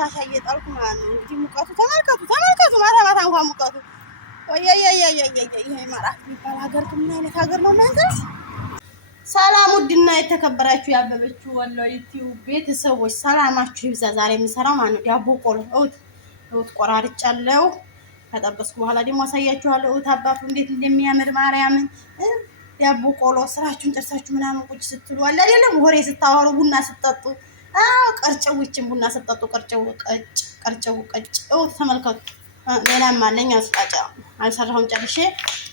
ቆሻሻ እየጣልኩ ማለት ነው። እንግዲህ ሙቀቱ ተመልከቱ ማታ እንኳን ሙቀቱ ይሄ ማራት የሚባል ሀገር ምን አይነት ሀገር ነው እናንተ? ሰላም ውድና የተከበራችሁ ያበበችው ወሎ ዩቲዩብ ቤተሰቦች ሰላማችሁ ይብዛ። ዛሬ የምሰራው ማለት ነው ዳቦ ቆሎ እውት ቆራርጫለሁ። ከጠበስኩ በኋላ ደግሞ አሳያችኋለሁ። እውት አባቱ እንዴት እንደሚያምር ማርያምን። ዳቦ ቆሎ ስራችሁን ጨርሳችሁ ምናምን ቁጭ ስትሉ አለ አይደለም ወሬ ስታወሩ ቡና ስትጠጡ ቀርጨውችን ቡና ስትጠጡ ቀርጨው እውት ተመልከቱ። ሌላም አለኝ አስቃጫ አልሰራሁም ጨርሼ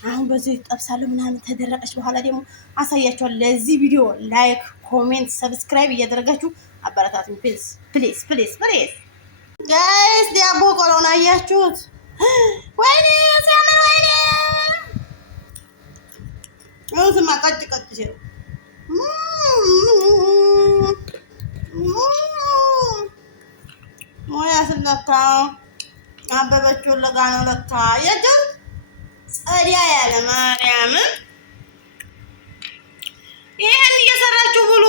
አሁን በዚህ ጠብሳለሁ ምናምን ተደረቀች በኋላ ደግሞ አሳያችኋለሁ። ለዚህ ቪዲዮ ላይክ ኮሜንት ሰብስክራይብ እያደረጋችሁ አበረታቱኝ ፕሊዝ ጋይስ። ዳቦ ቆሎን አያችሁት? ወይኔ ሲያምር ወይኔ እውትማ ቀጭ ሲል ሞያ ስለካ አበበችው ለጋ ነው ለካ የጀም ጸዲያ ያለ ማርያምን ይሄን እየሰራችሁ ብሉ።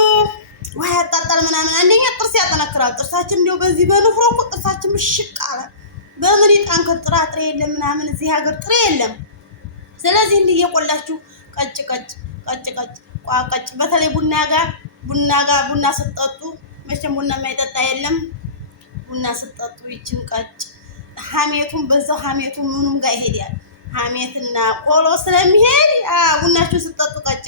ወይ አጣጣል ምናምን አንደኛ ጥርስ ያጠነክራል። ጥርሳችን እንደው በዚህ በንፍሮ እኮ ጥርሳችን ምሽቅ አለ። በምን ይጣንከር ጥራጥሬ የለም ምናምን እዚህ ሀገር ጥሬ የለም። ስለዚህ እንዲህ እየቆላችሁ ቀጭ ቋቀጭ በተለይ ቡና ስትጠጡ መቼም ቡና የማይጠጣ የለም። ቡና ስትጠጡ ይችን ቀጭ ሀሜቱን በዛው ሀሜቱ ምኑም ጋር ይሄዳል። ሀሜትና ቆሎ ስለሚሄድ ቡናችሁን ስትጠጡ ቀጭ።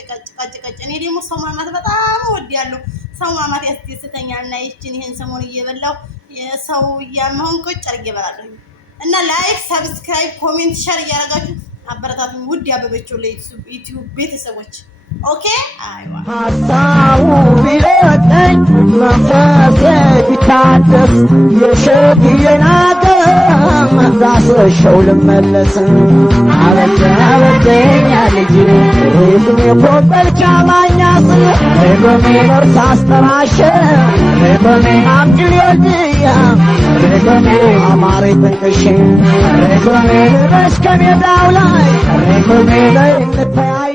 እኔ ደግሞ ሰው ማማት በጣም እወዳለሁ። ሰው ማማት ያስደስተኛል እና ይሄን ሰሞን እየበላሁ የሰው ያመሆን ቁጭ አድርጌ እበላለሁ እና ላይክ ሰብስክራይብ ኮሜንት ሼር እያደረጋችሁ አበረታቱኝ ውድ ያበበችው ለዩቲዩብ ቤተሰቦች። ኦኬ አይዋ ሀሳቡ ቢለጠኝ መንፈሴ ቢታደስ የሸግየናገር ዛስሸው ልመለስ አበጀኛ ልጅ ስሜ ኮበል ቻማኛስ ሬጎሜ ነርሳስተራሸ ሬጎሜ አምድል የልድያ ሬጎሜ አማሬ ትንቅሽ ሬጎሜ ድረሽ ከሜዳው ላይ ሬጎሜ ላይ እንተያ